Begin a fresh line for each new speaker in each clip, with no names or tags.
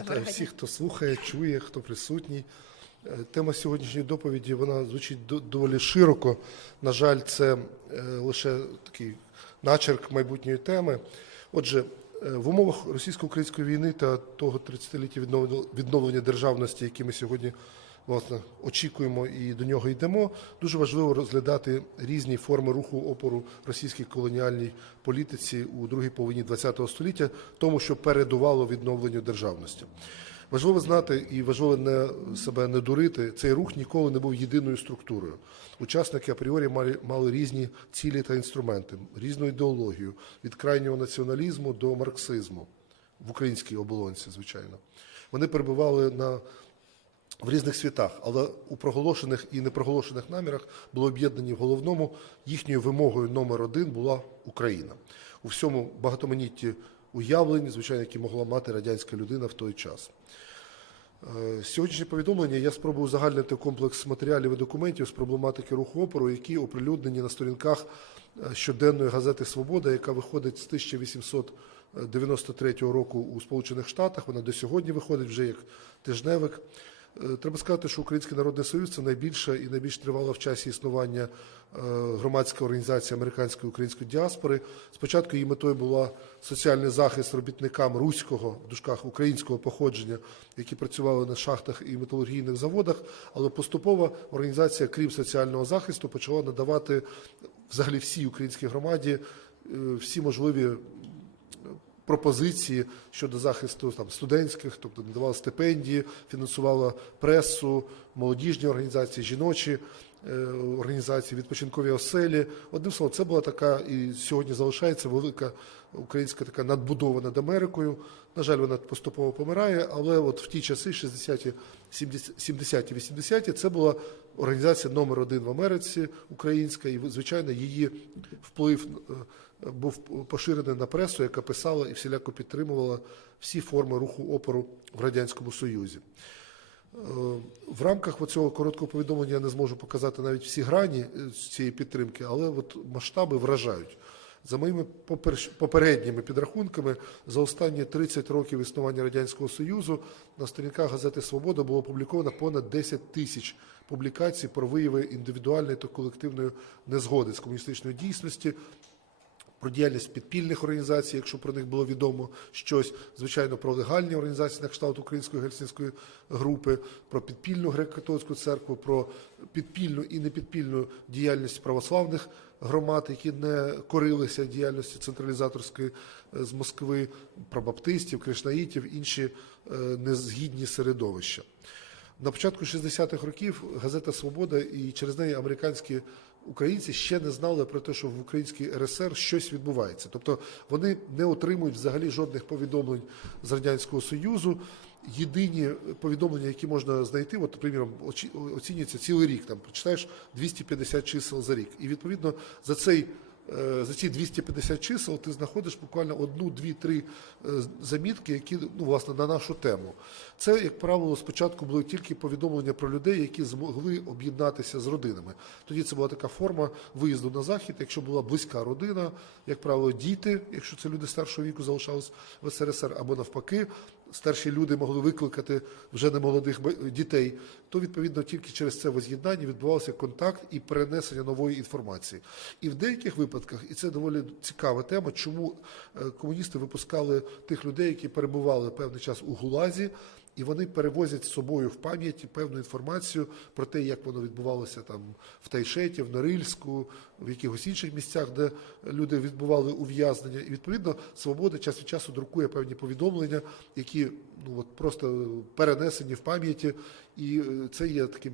Вітаю всіх, хто слухає, чує, хто присутній. Е, Тема сьогоднішньої доповіді вона звучить доволі широко. На жаль, це е, лише такий начерк майбутньої теми. Отже, е, в умовах російсько-української війни та того 30-ліття відновлення- відновлення державності, які ми сьогодні власне очікуємо і до нього йдемо, дуже важливо розглядати різні форми руху опору російській колоніальній політиці у другій половині ХХ століття, тому що передувало відновленню державності. Важливо знати і важливо не себе не дурити. Цей рух ніколи не був єдиною структурою. Учасники апріорі мали, мали різні цілі та інструменти, різну ідеологію від крайнього націоналізму до марксизму в українській оболонці, звичайно. Вони перебували на в різних світах, але у проголошених і непроголошених намірах були об'єднані в головному їхньою вимогою номер один була Україна у всьому багатоманітті уявлень, звичайно, які могла мати радянська людина в той час. Е, Сьогоднішнє повідомлення я спробую узагальнити комплекс матеріалів і документів з проблематики руху опору, які оприлюднені на сторінках е, щоденної газети Свобода, яка виходить з 1893 року у Сполучених Штатах. Вона до сьогодні виходить вже як тижневик. Е, Треба сказати, що Український народний союз це найбільша і найбільш тривала в часі існування е, громадська організація американської української діаспори. Спочатку її метою була соціальний захист робітникам руського в дужках українського походження, які працювали на шахтах і металургійних заводах. Але поступово організація, крім соціального захисту, почала надавати взагалі всій українській громаді е, всі можливі пропозиції щодо захисту там студентських, тобто надавала стипендії, фінансувала пресу, молодіжні організації, жіночі е, організації, відпочинкові оселі. Одним словом, це була така і сьогодні залишається велика українська така надбудова над Америкою. На жаль, вона поступово помирає, але от в ті часи, 60-ті, 70-ті, 80-ті, це була організація номер один в Америці, українська, і звичайно її вплив е, був поширений на пресу, яка писала і всіляко підтримувала всі форми руху опору в радянському союзі. Е, В рамках цього короткого повідомлення я не зможу показати навіть всі грані е, цієї підтримки, але от масштаби вражають. За моїми попередніми підрахунками, за останні 30 років існування Радянського Союзу на сторінках газети Свобода було опубліковано понад 10 тисяч публікацій про вияви індивідуальної та колективної незгоди з комуністичної дійсності, про діяльність підпільних організацій, якщо про них було відомо щось, звичайно, про легальні організації на кшталт Української гельсінської групи, про підпільну греко-католицьку церкву, про підпільну і непідпільну діяльність православних громад, які не корилися діяльності централізаторської е, з Москви, про баптистів, кришнаїтів, інші е, незгідні середовища. На початку 60-х років газета Свобода і через неї американські українці ще не знали про те, що в українській РСР щось відбувається. Тобто вони не отримують взагалі жодних повідомлень з радянського союзу. Єдині повідомлення, які можна знайти, от, приміром, оцінюється цілий рік. Там прочитаєш 250 чисел за рік, і відповідно за цей. е, За ці 250 чисел ти знаходиш буквально одну, дві, три е, замітки, які ну власне на нашу тему. Це, як правило, спочатку були тільки повідомлення про людей, які змогли об'єднатися з родинами. Тоді це була така форма виїзду на захід. Якщо була близька родина, як правило, діти, якщо це люди старшого віку залишались в СРСР, або навпаки, старші люди могли викликати вже немолодих ба- дітей, то відповідно тільки через це воз'єднання відбувався контакт і перенесення нової інформації. І в деяких випадках, і це доволі цікава тема, чому е, комуністи випускали тих людей, які перебували певний час у ГУЛАЗі, і вони перевозять з собою в пам'яті певну інформацію про те, як воно відбувалося там в Тайшеті, в Норильську, в якихось інших місцях, де люди відбували ув'язнення. І відповідно свобода час від часу друкує певні повідомлення, які ну от просто перенесені в пам'яті, і е, це є таким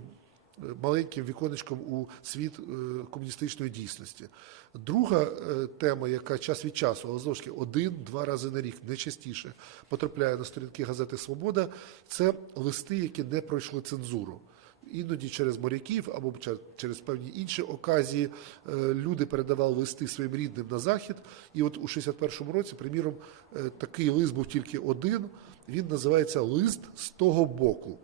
маленьким віконечком у світ е, комуністичної дійсності. Друга е, тема, яка час від часу, але таки один-два рази на рік, не частіше, потрапляє на сторінки газети Свобода, це листи, які не пройшли цензуру. Іноді через моряків або чер- через певні інші оказії е, люди передавали листи своїм рідним на захід. І от у 61-му році, приміром, такий лист був тільки один. Він називається Лист з того боку.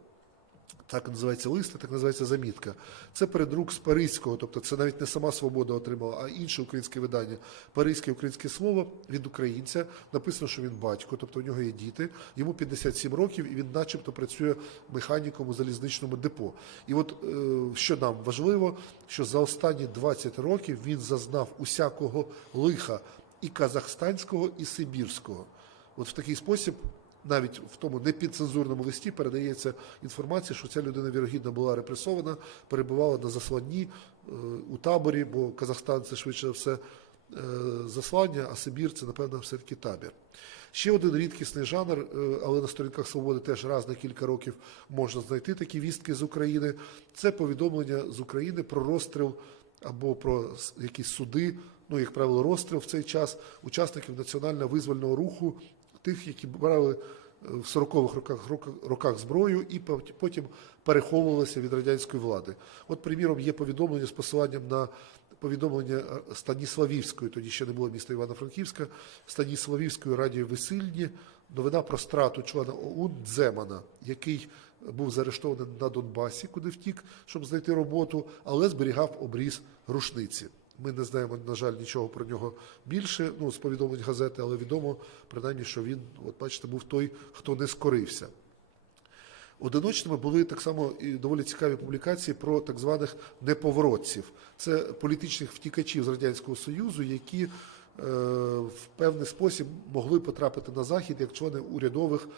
Так називається лист, так називається замітка. Це передрук з Паризького, тобто це навіть не сама свобода отримала, а інше українське видання. Паризьке українське слово від українця. Написано, що він батько, тобто у нього є діти. Йому 57 років, і він, начебто, працює механіком у залізничному депо. І от е, що нам важливо, що за останні 20 років він зазнав усякого лиха і казахстанського, і сибірського. От в такий спосіб навіть в тому непідцензурному листі передається інформація, що ця людина вірогідно була репресована, перебувала на засланні е, у таборі, бо Казахстан це швидше все е, заслання, а Сибір це, напевно, все-таки табір. Ще один рідкісний жанр, е, але на сторінках свободи теж раз на кілька років можна знайти такі вістки з України. Це повідомлення з України про розстріл або про якісь суди, ну, як правило, розстріл в цей час учасників національно визвольного руху, тих, які брали е, в 40-х роках, роках- зброю і пот- потім переховувалися від радянської влади. От, приміром, є повідомлення з посиланням на повідомлення е, Станіславівської, тоді ще не було міста Івано-Франківська, Станіславівської радіо Весильні, новина про страту члена ОУН Дземана, який був заарештований на Донбасі, куди втік, щоб знайти роботу, але зберігав обріз рушниці. Ми не знаємо, на жаль, нічого про нього більше, ну, з повідомлень газети, але відомо, принаймні, що він, от бачите, був той, хто не скорився. Одиночними були так само і доволі цікаві публікації про так званих неповоротців. Це політичних втікачів з Радянського Союзу, які е, в певний спосіб могли потрапити на захід як члени урядових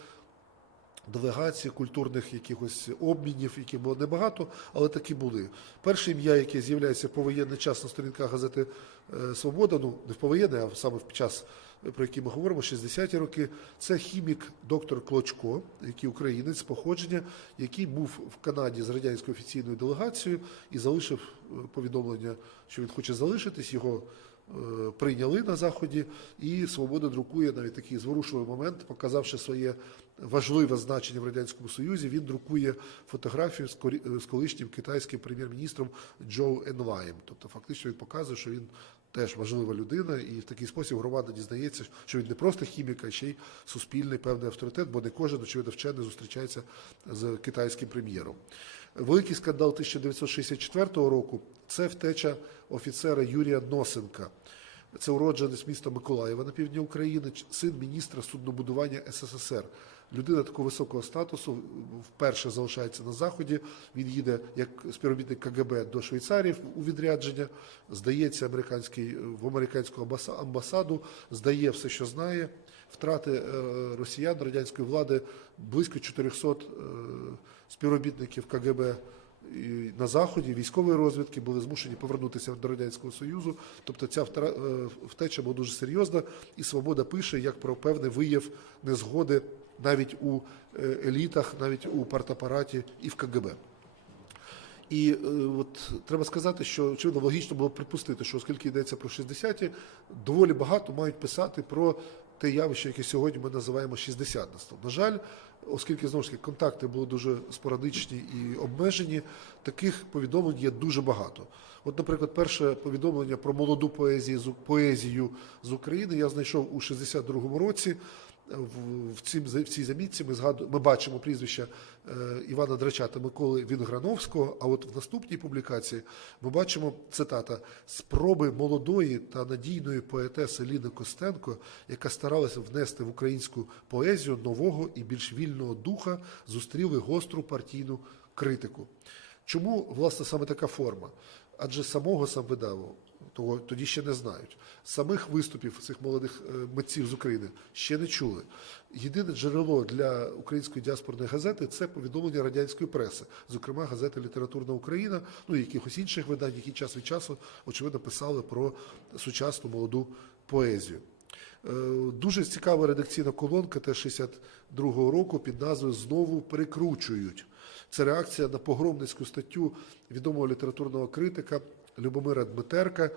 делегацій, культурних якихось обмінів, яких було небагато, але такі були. Перше ім'я, яке з'являється в повоєнний час на сторінках газети е, Свобода, ну не в повоєнний, а саме в час, про який ми говоримо, 60-ті роки, це хімік доктор Клочко, який українець походження, який був в Канаді з радянською офіційною делегацією і залишив е, повідомлення, що він хоче залишитись. Його е, прийняли на заході, і свобода друкує навіть такий зворушливий момент, показавши своє важливе значення в радянському союзі. Він друкує фотографію з колишнім китайським прем'єр-міністром Джоу Енлаєм. Тобто, фактично він показує, що він теж важлива людина, і в такий спосіб громада дізнається, що він не просто хімік, а ще й суспільний певний авторитет, бо не кожен очевидно вчений зустрічається з китайським прем'єром. Великий скандал 1964 року це втеча офіцера Юрія Носенка. Це уродженець міста Миколаєва на півдні України, син міністра суднобудування СССР. Людина такого високого статусу вперше залишається на заході. Він їде як співробітник КГБ до Швейцарії у відрядження, здається американський в американську амбаса- амбасаду, здає все, що знає. Втрати е, росіян радянської влади близько 400 е, співробітників КГБ і на заході військової розвідки були змушені повернутися до радянського союзу. Тобто ця е, втеча була дуже серйозна, і свобода пише як про певний вияв незгоди навіть у е, елітах, навіть у партапараті і в КГБ. І е, от треба сказати, що очевидно логічно було припустити, що оскільки йдеться про 60-ті, доволі багато мають писати про те явище, яке сьогодні ми називаємо шістдесятництвом. На жаль, оскільки знову ж таки контакти були дуже спорадичні і обмежені, таких повідомлень є дуже багато. От, наприклад, перше повідомлення про молоду поезію поезію з України я знайшов у 62-му році. В, цім, в цій замітці ми, згаду, ми бачимо прізвища е, Івана Драча та Миколи Вінграновського, а от в наступній публікації ми бачимо цитата спроби молодої та надійної поетеси Ліни Костенко, яка старалася внести в українську поезію нового і більш вільного духа, зустріли гостру партійну критику. Чому власне саме така форма? Адже самого сам видавав того тоді ще не знають. Самих виступів цих молодих е, митців з України ще не чули. Єдине джерело для української діаспорної газети це повідомлення радянської преси, зокрема газети Літературна Україна, ну і якихось інших видань, які час від часу очевидно писали про сучасну молоду поезію. Е, Дуже цікава редакційна колонка теж 62-го року під назвою Знову перекручують. Це реакція на погромницьку статтю відомого літературного критика Любомира Дмитерка е,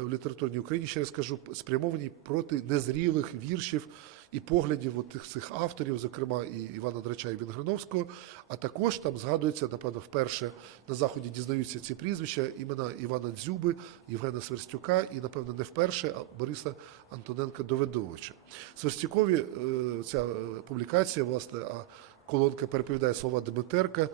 в літературній Україні, ще раз кажу, спрямовані проти незрілих віршів і поглядів от цих авторів, зокрема і Івана Драча і Вінграновського. А також там згадується, напевно, вперше на заході дізнаються ці прізвища імена Івана Дзюби, Євгена Сверстюка і, напевно, не вперше, а Бориса Антоненка Доведовича. Сверстюкові е, ця е, публікація, власне, а колонка переповідає слова Дмитерка,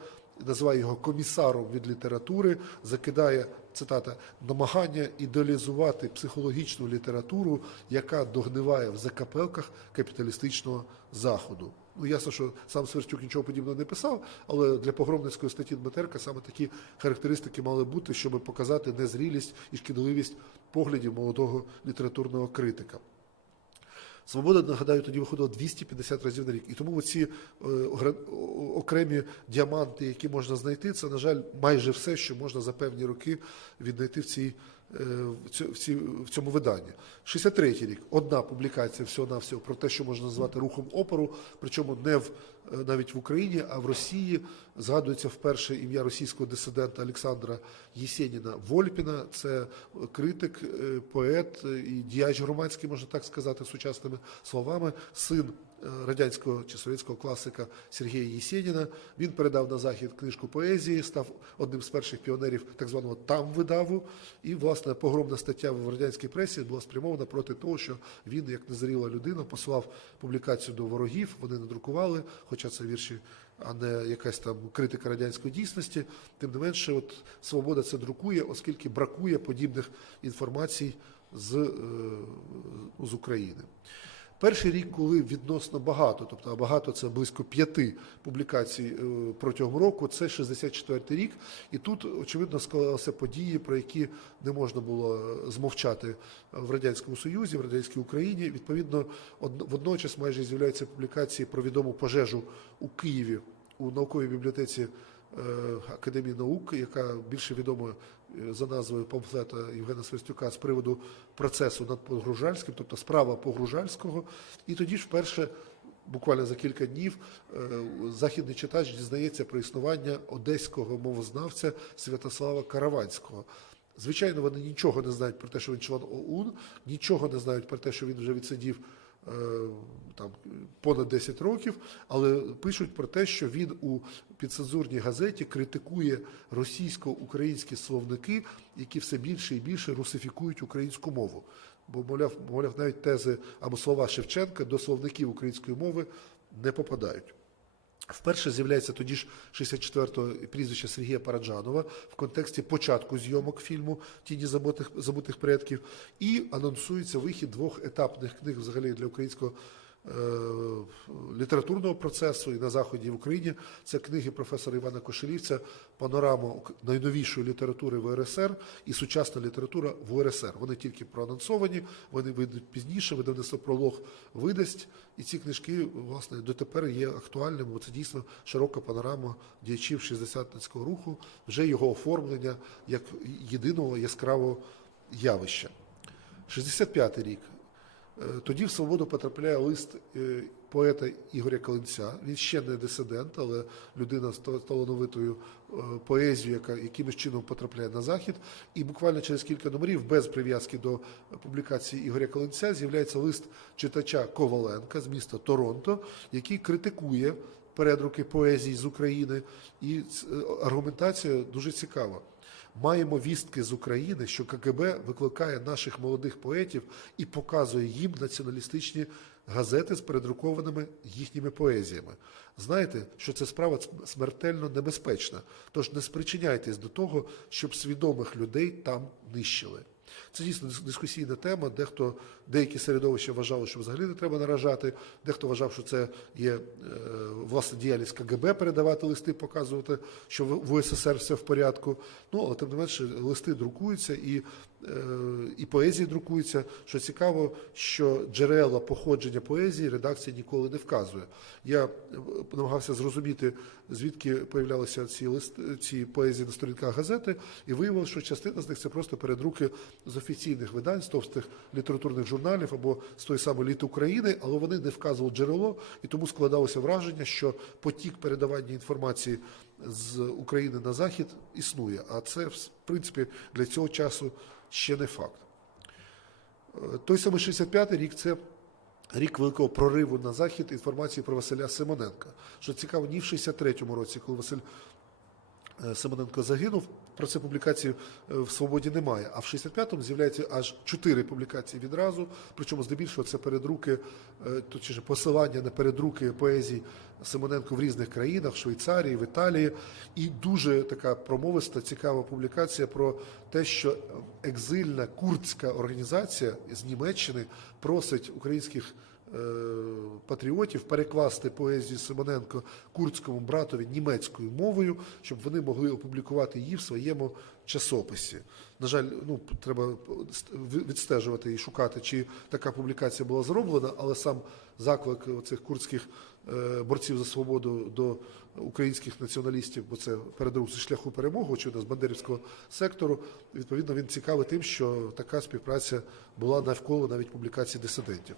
називає його комісаром від літератури, закидає цитата намагання ідеалізувати психологічну літературу, яка догниває в закапелках капіталістичного заходу. Ну, ясно, що сам Сверстюк нічого подібного не писав, але для погромницької статті Дмитерка саме такі характеристики мали бути, щоб показати незрілість і шкідливість поглядів молодого літературного критика. Свобода, нагадаю, тоді виходила 250 разів на рік. І тому ці окремі діаманти, які можна знайти, це, на жаль, майже все, що можна за певні роки віднайти в цій. е, В цьому виданні. 63-й рік. Одна публікація всього на всього про те, що можна назвати рухом опору, причому не в е, навіть в Україні, а в Росії згадується вперше ім'я російського дисидента Олександра Єсеніна Вольпіна. Це критик, е, поет е, і діяч громадський, можна так сказати, сучасними словами, син е, радянського чи совєтського класика Сергія Єсеніна. Він передав на захід книжку поезії, став одним з перших піонерів так званого там видаву. І, власне, погромна стаття в радянській пресі була спрямована проти того, що він, як незріла людина, послав публікацію до ворогів. Вони надрукували, хоча це вірші. А не якась там критика радянської дійсності, тим не менше, от свобода це друкує, оскільки бракує подібних інформацій з, е, з України. Перший рік, коли відносно багато, тобто багато це близько п'яти публікацій е, протягом року, це 64-й рік. І тут, очевидно, склалися події, про які не можна було змовчати в Радянському Союзі, в радянській Україні. Відповідно, од- водночас майже з'являються публікації про відому пожежу у Києві у науковій бібліотеці е, Академії наук, яка більше відома е, за назвою памфлета Євгена Свистюка з приводу процесу над Погружальським, тобто справа Погружальського. І тоді ж вперше, буквально за кілька днів, е, західний читач дізнається про існування одеського мовознавця Святослава Караванського. Звичайно, вони нічого не знають про те, що він член ОУН, нічого не знають про те, що він вже відсидів е, там понад 10 років, але пишуть про те, що він у підцензурній газеті критикує російсько-українські словники, які все більше і більше русифікують українську мову. Бо, мовляв, мовляв, навіть тези або слова Шевченка до словників української мови не попадають. Вперше з'являється тоді ж 64-го прізвище Сергія Параджанова в контексті початку зйомок фільму Тіні забутих, забутих предків і анонсується вихід двох етапних книг взагалі для українського літературного процесу і на заході в Україні. Це книги професора Івана Кошелівця Панорама найновішої літератури в РСР і сучасна література в УРСР. Вони тільки проанонсовані, вони вийдуть пізніше, видавництво пролог видасть. І ці книжки, власне, дотепер є актуальними, бо це дійсно широка панорама діячів шістдесятницького руху, вже його оформлення як єдиного яскравого явища. 65-й рік. Е, Тоді в свободу потрапляє лист е, поета Ігоря Калинця. Він ще не дисидент, але людина з та- талановитою е, поезією, яка якимось чином потрапляє на захід. І буквально через кілька номерів, без прив'язки до публікації Ігоря Калинця, з'являється лист читача Коваленка з міста Торонто, який критикує передруки поезії з України. І аргументація дуже цікава. Маємо вістки з України, що КГБ викликає наших молодих поетів і показує їм націоналістичні газети з передрукованими їхніми поезіями. Знаєте, що ця справа смертельно небезпечна, тож не спричиняйтесь до того, щоб свідомих людей там нищили. Це дійсно дискусійна тема. Дехто деякі середовища вважали, що взагалі не треба наражати. Дехто вважав, що це є е, власне діяльність КГБ передавати листи, показувати, що в, УССР все в порядку. Ну але тим не менше листи друкуються і, е, і поезії друкуються. Що цікаво, що джерела походження поезії редакція ніколи не вказує. Я е, намагався зрозуміти, звідки появлялися ці листи, ці поезії на сторінках газети, і виявилося, що частина з них це просто передруки з офіційних видань, з товстих літературних журналів або з той самої літ України, але вони не вказували джерело, і тому складалося враження, що потік передавання інформації з України на захід існує. А це, в принципі, для цього часу ще не факт. Е, Той самий 65-й рік це рік великого прориву на захід інформації про Василя Симоненка. Що цікаво, ні в 63-му році, коли Василь е, Симоненко загинув, про це публікацій е, в свободі немає. А в 65-му з'являється аж чотири публікації відразу. Причому здебільшого це передруки, е, точніше посилання на передруки поезій Симоненко в різних країнах, в Швейцарії, в Італії. І дуже така промовиста, цікава публікація про те, що екзильна курдська організація з Німеччини просить українських патріотів перекласти поезію Симоненко курдському братові німецькою мовою, щоб вони могли опублікувати її в своєму часописі. На жаль, ну треба відстежувати і шукати, чи така публікація була зроблена, але сам заклик цих курдських е, борців за свободу до українських націоналістів, бо це передруг зі шляху перемоги, очевидно, з бандерівського сектору. Відповідно, він цікавий тим, що така співпраця була навколо навіть публікації дисидентів.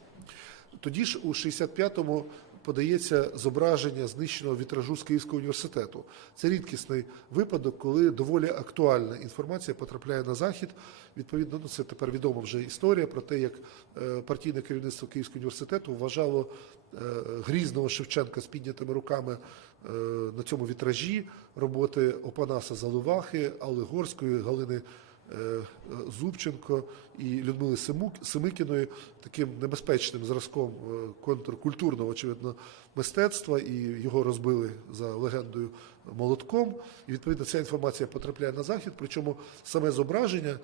Тоді ж у 65-му подається зображення знищеного вітражу з Київського університету. Це рідкісний випадок, коли доволі актуальна інформація потрапляє на захід. Відповідно, ну це тепер відома вже історія про те, як е, партійне керівництво Київського університету вважало е, грізного Шевченка з піднятими руками е, на цьому вітражі роботи Опанаса Заливахи, Алли Горської, Галини. Е, Зубченко і Людмили Семикіної таким небезпечним зразком е, контркультурного, очевидно, мистецтва, і його розбили за легендою молотком. І відповідно ця інформація потрапляє на захід. Причому саме зображення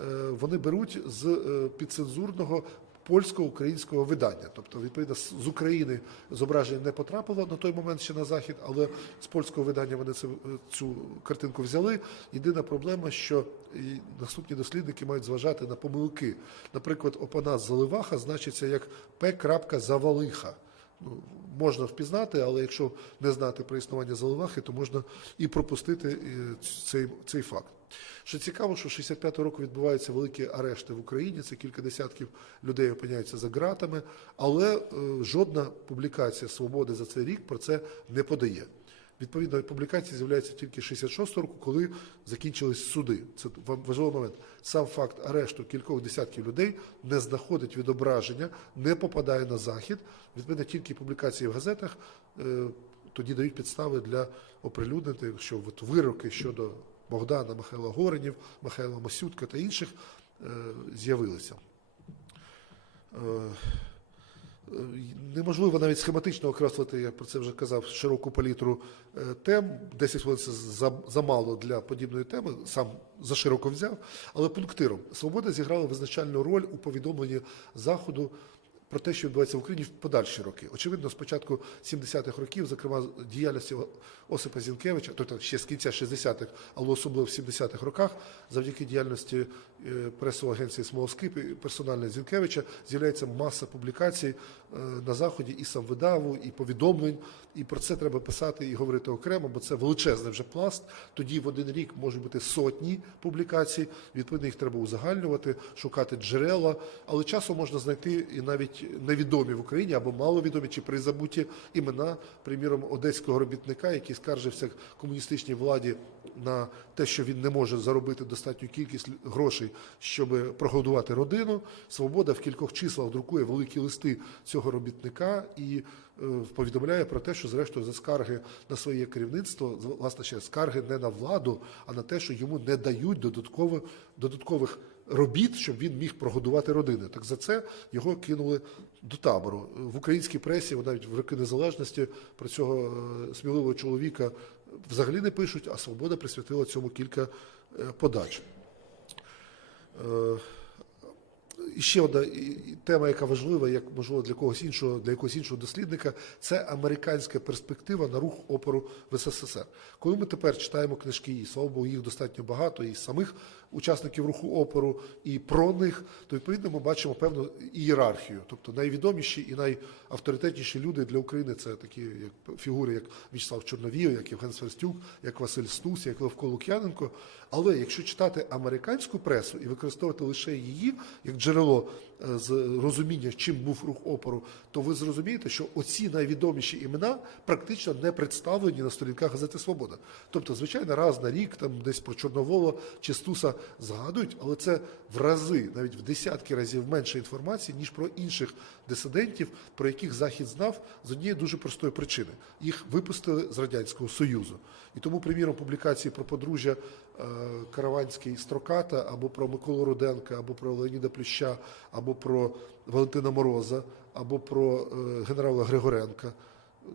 е, вони беруть з підцензурного польсько-українського видання. Тобто, відповідно, з України зображення не потрапило на той момент ще на захід, але з польського видання вони цю, цю картинку взяли. Єдина проблема, що наступні дослідники мають зважати на помилки. Наприклад, Опанас Заливаха значиться як П. Завалиха. Ну, можна впізнати, але якщо не знати про існування заливахи, то можна і пропустити цей, цей факт. Що цікаво, що 65-го року відбуваються великі арешти в Україні, це кілька десятків людей опиняються за ґратами, але е, жодна публікація свободи за цей рік про це не подає. Відповідно, публікації з'являються тільки 66 року, коли закінчились суди. Це важливий момент. Сам факт арешту кількох десятків людей не знаходить відображення, не попадає на захід. Відповідно, тільки публікації в газетах е, тоді дають підстави для оприлюднити, що от вироки щодо Богдана Михайла Горенів, Михайла Масютка та інших е, з'явилися. Е, Неможливо навіть схематично окреслити, я про це вже казав, широку палітру е, тем. 10 хвилин це за- замало для подібної теми, сам зашироко взяв. Але пунктиром Свобода зіграла визначальну роль у повідомленні Заходу про те, що відбувається в Україні в подальші роки. Очевидно, з початку 70-х років, зокрема діяльності Осипа Зінкевича, тобто ще з кінця 60-х, але особливо в 70-х роках, завдяки діяльності е, пресової агенції Смолоскип і персональної Зінкевича, з'являється маса публікацій е, на заході і самвидаву, і повідомлень. І про це треба писати і говорити окремо, бо це величезний вже пласт. Тоді в один рік можуть бути сотні публікацій. Відповідно, їх треба узагальнювати, шукати джерела. Але часом можна знайти і навіть невідомі в Україні або маловідомі чи призабуті імена, приміром, одеського робітника, який скаржився комуністичній владі на те, що він не може заробити достатню кількість грошей, щоб прогодувати родину. Свобода в кількох числах друкує великі листи цього робітника і е, повідомляє про те, що зрештою за скарги на своє керівництво, власне ще скарги не на владу, а на те, що йому не дають додатково, додаткових робіт, щоб він міг прогодувати родини. Так за це його кинули до табору. В українській пресі, навіть в роки незалежності, про цього е, сміливого чоловіка взагалі не пишуть, а свобода присвятила цьому кілька е, подач. Е, і ще одна тема, яка важлива, як можливо для когось іншого, для якогось іншого дослідника, це американська перспектива на рух опору в СССР. Коли ми тепер читаємо книжки, і слава Богу, їх достатньо багато, і самих учасників руху опору, і про них, то відповідно ми бачимо певну ієрархію. Тобто найвідоміші і найавторитетніші люди для України це такі як фігури, як В'ячеслав Чорновіо, як Євген Сверстюк, як Василь Стус, як Левко Лук'яненко. Але якщо читати американську пресу і використовувати лише її як джерело з розуміння, чим був рух опору, то ви зрозумієте, що оці найвідоміші імена практично не представлені на сторінках газети Свобода. Тобто, звичайно, раз на рік там десь про Чорновола чи Стуса згадують, але це в рази, навіть в десятки разів менше інформації, ніж про інших дисидентів, про яких Захід знав з однієї дуже простої причини. Їх випустили з Радянського Союзу. І тому, приміром, публікації про подружжя е, Караванський Строката, або про Миколу Руденка, або про Леоніда Плюща, або про Валентина Мороза, або про е, генерала Григоренка,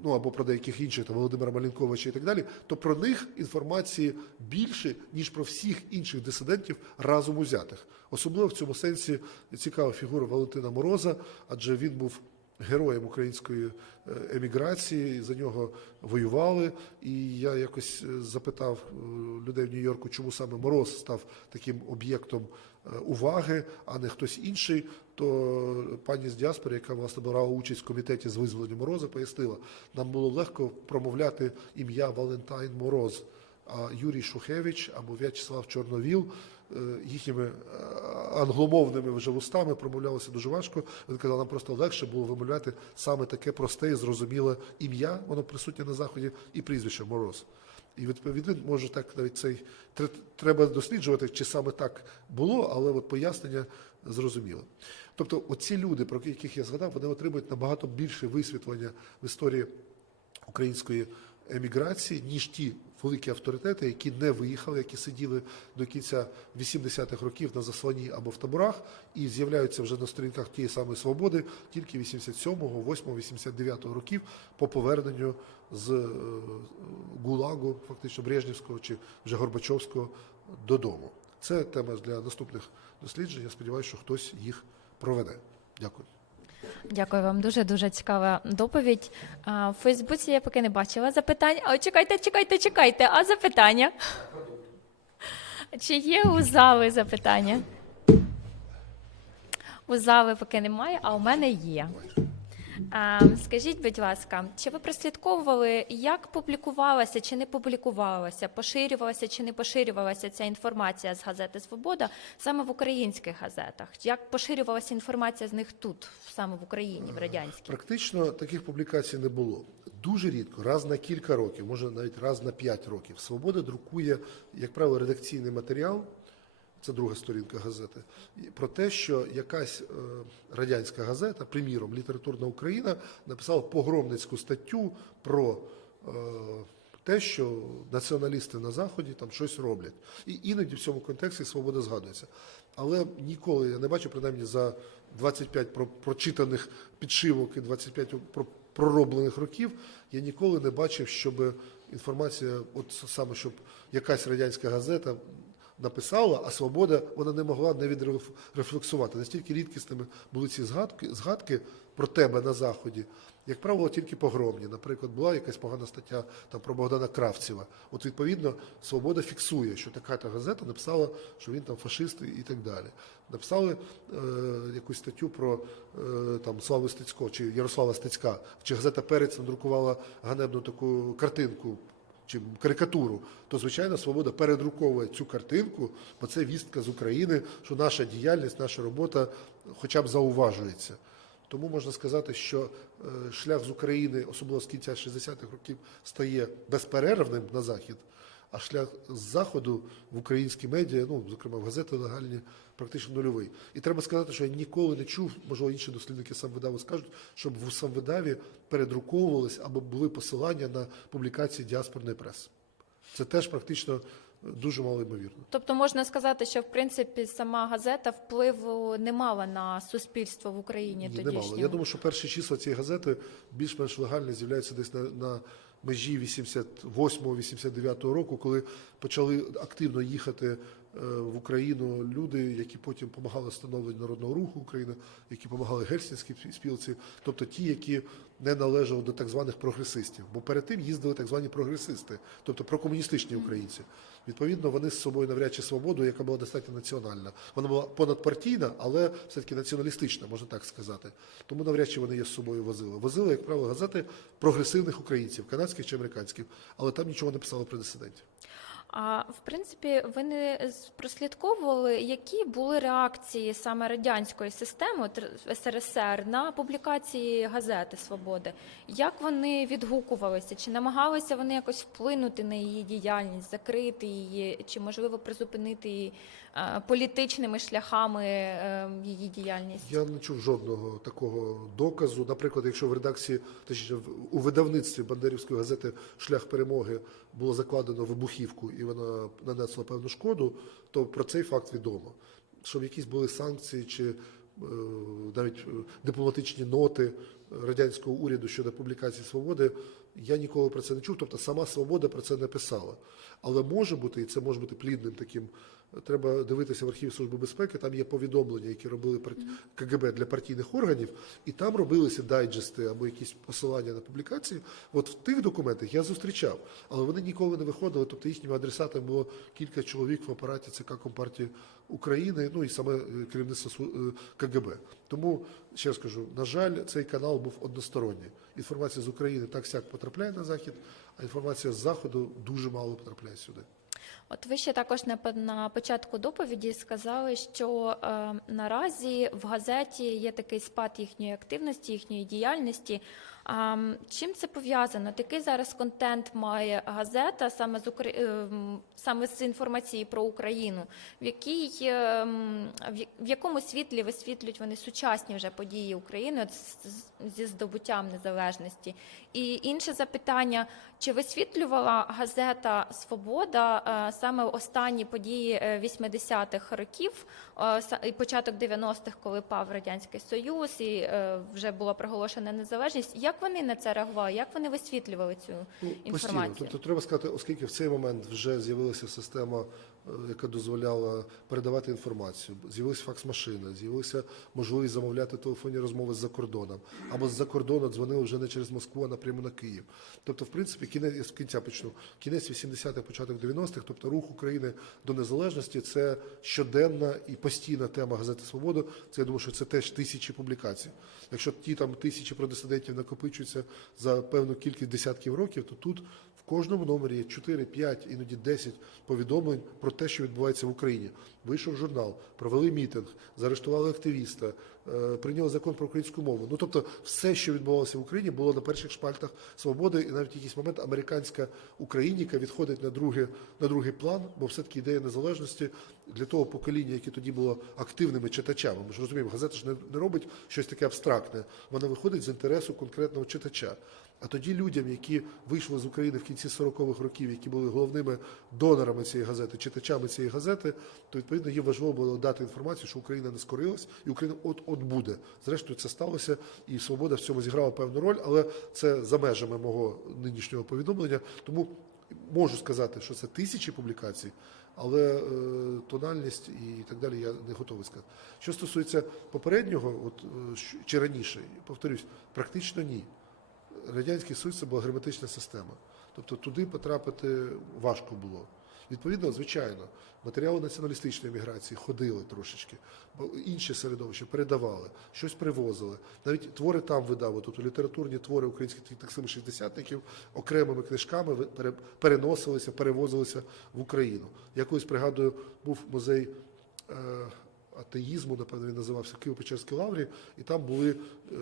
ну або про деяких інших там Володимира Малінковича і так далі, то про них інформації більше, ніж про всіх інших дисидентів разом узятих. Особливо в цьому сенсі цікава фігура Валентина Мороза, адже він був героєм української е, еміграції, за нього воювали. І я якось е, запитав е, людей в Нью-Йорку, чому саме Мороз став таким об'єктом уваги, а не хтось інший. То пані з діаспори, яка власне брала участь в комітеті з визволення Мороза, пояснила, нам було легко промовляти ім'я Валентайн Мороз. А Юрій Шухевич або В'ячеслав Чорновіл їхніми е, англомовними вже вустами промовлялося дуже важко. Він казав, нам просто легше було вимовляти саме таке просте і зрозуміле ім'я, воно присутнє на заході, і прізвище Мороз. І відповідно, може так навіть цей тре- треба досліджувати, чи саме так було, але от пояснення зрозуміло. Тобто, оці люди, про яких я згадав, вони отримують набагато більше висвітлення в історії української еміграції, ніж ті великі авторитети, які не виїхали, які сиділи до кінця 80-х років на засланні або в таборах, і з'являються вже на сторінках тієї самої свободи тільки 87-го, 8-го, 89-го років по поверненню з е, ГУЛАГу, фактично Брежнівського чи вже Горбачовського додому. Це тема для наступних досліджень. Я сподіваюся, що хтось їх проведе. Дякую.
Дякую вам, дуже дуже цікава доповідь. А, в Фейсбуці я поки не бачила запитань. А чекайте, чекайте, чекайте. А запитання? Чи є у зали запитання? У зали поки немає, а у мене є. Скажіть, будь ласка, чи ви прослідковували, як публікувалася чи не публікувалася, поширювалася чи не поширювалася ця інформація з газети Свобода саме в українських газетах? Як поширювалася інформація з них тут, саме в Україні, в радянській?
Практично таких публікацій не було. Дуже рідко, раз на кілька років, може навіть раз на п'ять років. Свобода друкує, як правило, редакційний матеріал. Це друга сторінка газети. Про те, що якась е, радянська газета, приміром, літературна Україна, написала погромницьку статтю про е, те, що націоналісти на заході там щось роблять. І іноді в цьому контексті свобода згадується. Але ніколи я не бачу, принаймні за 25 про- прочитаних підшивок і 25 про- пророблених років, я ніколи не бачив, щоб інформація, от саме щоб якась радянська газета написала, а свобода вона не могла не відрефлексувати. Настільки рідкісними були ці згадки, згадки про тебе на заході. Як правило, тільки погромні. Наприклад, була якась погана стаття там про Богдана Кравцева. От відповідно, свобода фіксує, що така та газета написала, що він там фашист і так далі. Написали е, якусь статтю про е, там Славу Стецько чи Ярослава Стецька, чи газета Перець надрукувала ганебну таку картинку чи карикатуру, то звичайно свобода передруковує цю картинку, бо це вістка з України, що наша діяльність, наша робота хоча б зауважується. Тому можна сказати, що е, шлях з України, особливо з кінця 60-х років, стає безперервним на захід, а шлях з заходу в українські медіа, ну зокрема в газети легальні, практично нульовий. І треба сказати, що я ніколи не чув, можливо, інші дослідники самвидаву скажуть, щоб в самвидаві передруковувались або були посилання на публікації діаспорної преси. Це теж практично е, дуже мало ймовірно.
Тобто можна сказати, що в принципі сама газета впливу не мала на суспільство в Україні
Ні,
тодішнього?
немало. Я думаю, що перші числа цієї газети більш-менш легально з'являються десь на, на межі 88-89 року, коли почали активно їхати в Україну люди, які потім допомагали встановленню народного руху України, які допомагали гельсінській спілці, тобто ті, які не належали до так званих прогресистів. Бо перед тим їздили так звані прогресисти, тобто прокомуністичні українці. Відповідно, вони з собою навряд чи свободу, яка була достатньо національна. Вона була понадпартійна, але все-таки націоналістична, можна так сказати. Тому навряд чи вони її з собою возили. Возили, як правило, газети прогресивних українців, канадських чи американських, але там нічого не писало про дисидентів.
А в принципі, ви не прослідковували, які були реакції саме радянської системи от СРСР на публікації газети Свободи? Як вони відгукувалися? Чи намагалися вони якось вплинути на її діяльність, закрити її, чи можливо призупинити її е, політичними шляхами е, її діяльність?
Я не чув жодного такого доказу. Наприклад, якщо в редакції, точніше, у видавництві Бандерівської газети Шлях перемоги було закладено вибухівку і вона нанесла певну шкоду, то про цей факт відомо. Щоб якісь були санкції чи е, навіть е, дипломатичні ноти радянського уряду щодо публікації свободи, я ніколи про це не чув. Тобто сама свобода про це не писала. Але може бути, і це може бути плідним таким. Треба дивитися в архів Служби безпеки. Там є повідомлення, які робили КГБ для партійних органів, і там робилися дайджести або якісь посилання на публікації. От в тих документах я зустрічав, але вони ніколи не виходили. Тобто їхніми адресатами було кілька чоловік в апараті ЦК Компартії України, ну і саме е, керівництво е, КГБ. Тому ще раз кажу, на жаль, цей канал був односторонній. Інформація з України так сяк потрапляє на захід, а інформація з заходу дуже мало потрапляє сюди.
От ви ще також на, на початку доповіді сказали, що е, наразі в газеті є такий спад їхньої активності, їхньої діяльності. Чим це пов'язано? Такий зараз контент має газета саме з Укра... е, саме з інформації про Україну, в якій е, в якому світлі висвітлюють вони сучасні вже події України зі здобуттям незалежності. І інше запитання: чи висвітлювала газета Свобода е, саме останні події е, 80-х років і початок 90-х, коли пав радянський союз і вже була проголошена незалежність? Як вони на це реагували? Як вони висвітлювали цю
інформацію? постійно. Тобто треба сказати, оскільки в цей момент вже з'явилася система, яка дозволяла передавати інформацію, з'явилися факс-машини, з'явилася можливість замовляти телефонні розмови з-за кордоном, або з-за кордону дзвонили вже не через Москву, а напряму на Київ. Тобто, в принципі, кінець з кінця почну. Кінець 80-х, початок 90-х, тобто рух України до незалежності, це щоденна і постійна тема газети Свобода. Це я думаю, що це теж тисячі публікацій. Якщо ті там тисячі продисидентів накопичуються за певну кількість десятків років, то тут кожному номері є 4, 5, іноді 10 повідомлень про те, що відбувається в Україні. Вийшов журнал, провели мітинг, заарештували активіста, е, прийняли закон про українську мову. Ну тобто, все, що відбувалося в Україні, було на перших шпальтах свободи, і навіть в якийсь момент американська україніка відходить на другий, на другий план, бо все-таки ідея незалежності для того покоління, яке тоді було активними читачами. Ми ж розуміємо, газета ж не робить щось таке абстрактне. Вона виходить з інтересу конкретного читача. А тоді людям, які вийшли з України в кінці 40-х років, які були головними донорами цієї газети, читачами цієї газети, то відповідно їм важливо було дати інформацію, що Україна не скорилась, і Україна от от буде. Зрештою, це сталося, і свобода в цьому зіграла певну роль, але це за межами мого нинішнього повідомлення. Тому можу сказати, що це тисячі публікацій, але е, тональність і так далі я не готовий сказати. Що стосується попереднього, от е, чи раніше, повторюсь, практично ні. Радянський Союз це була герметична система. Тобто туди потрапити важко було. Відповідно, звичайно, матеріали націоналістичної міграції ходили трошечки, інші середовища передавали, щось привозили. Навіть твори там видали, тобто літературні твори українських так само шістдесятників окремими книжками переносилися, перевозилися в Україну. Я колись пригадую, був музей. е, Атеїзму, напевно, він називався в Києво-Печерській лаврі, і там були е,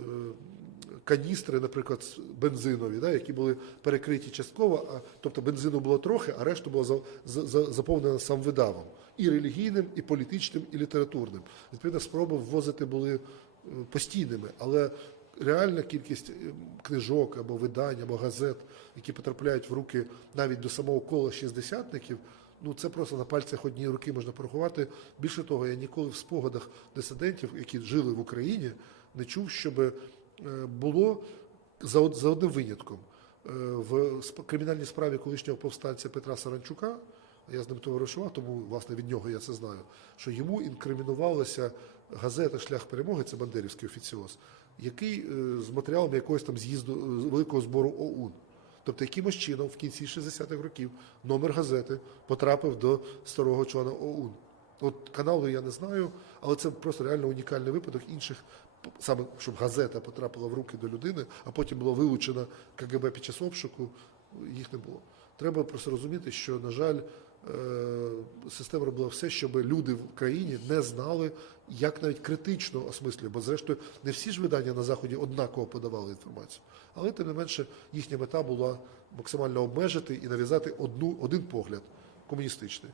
каністри, наприклад, бензинові, да, які були перекриті частково, а, тобто бензину було трохи, а решта була за, за, за- заповнена сам видавом. І релігійним, і політичним, і літературним. Відповідно, спроби ввозити були е, постійними, але реальна кількість е, книжок або видань, або газет, які потрапляють в руки навіть до самого кола шістдесятників, ну це просто на пальцях однієї руки можна порахувати. Більше того, я ніколи в спогадах дисидентів, які жили в Україні, не чув, щоб було за, од- за одним винятком. Е, В кримінальній справі колишнього повстанця Петра Саранчука, я з ним товаришував, тому власне від нього я це знаю, що йому інкримінувалася газета Шлях перемоги, це Бандерівський офіціоз, який е, з матеріалами якогось там з'їзду е, великого збору ОУН. Тобто, якимось чином в кінці 60-х років номер газети потрапив до старого члена ОУН. От каналу я не знаю, але це просто реально унікальний випадок. Інших саме щоб газета потрапила в руки до людини, а потім була вилучена КГБ під час обшуку, їх не було. Треба просто розуміти, що, на жаль, е, система робила все, щоб люди в країні не знали, як навіть критично осмислює, бо зрештою не всі ж видання на заході однаково подавали інформацію. Але тим не менше їхня мета була максимально обмежити і нав'язати одну один погляд комуністичний.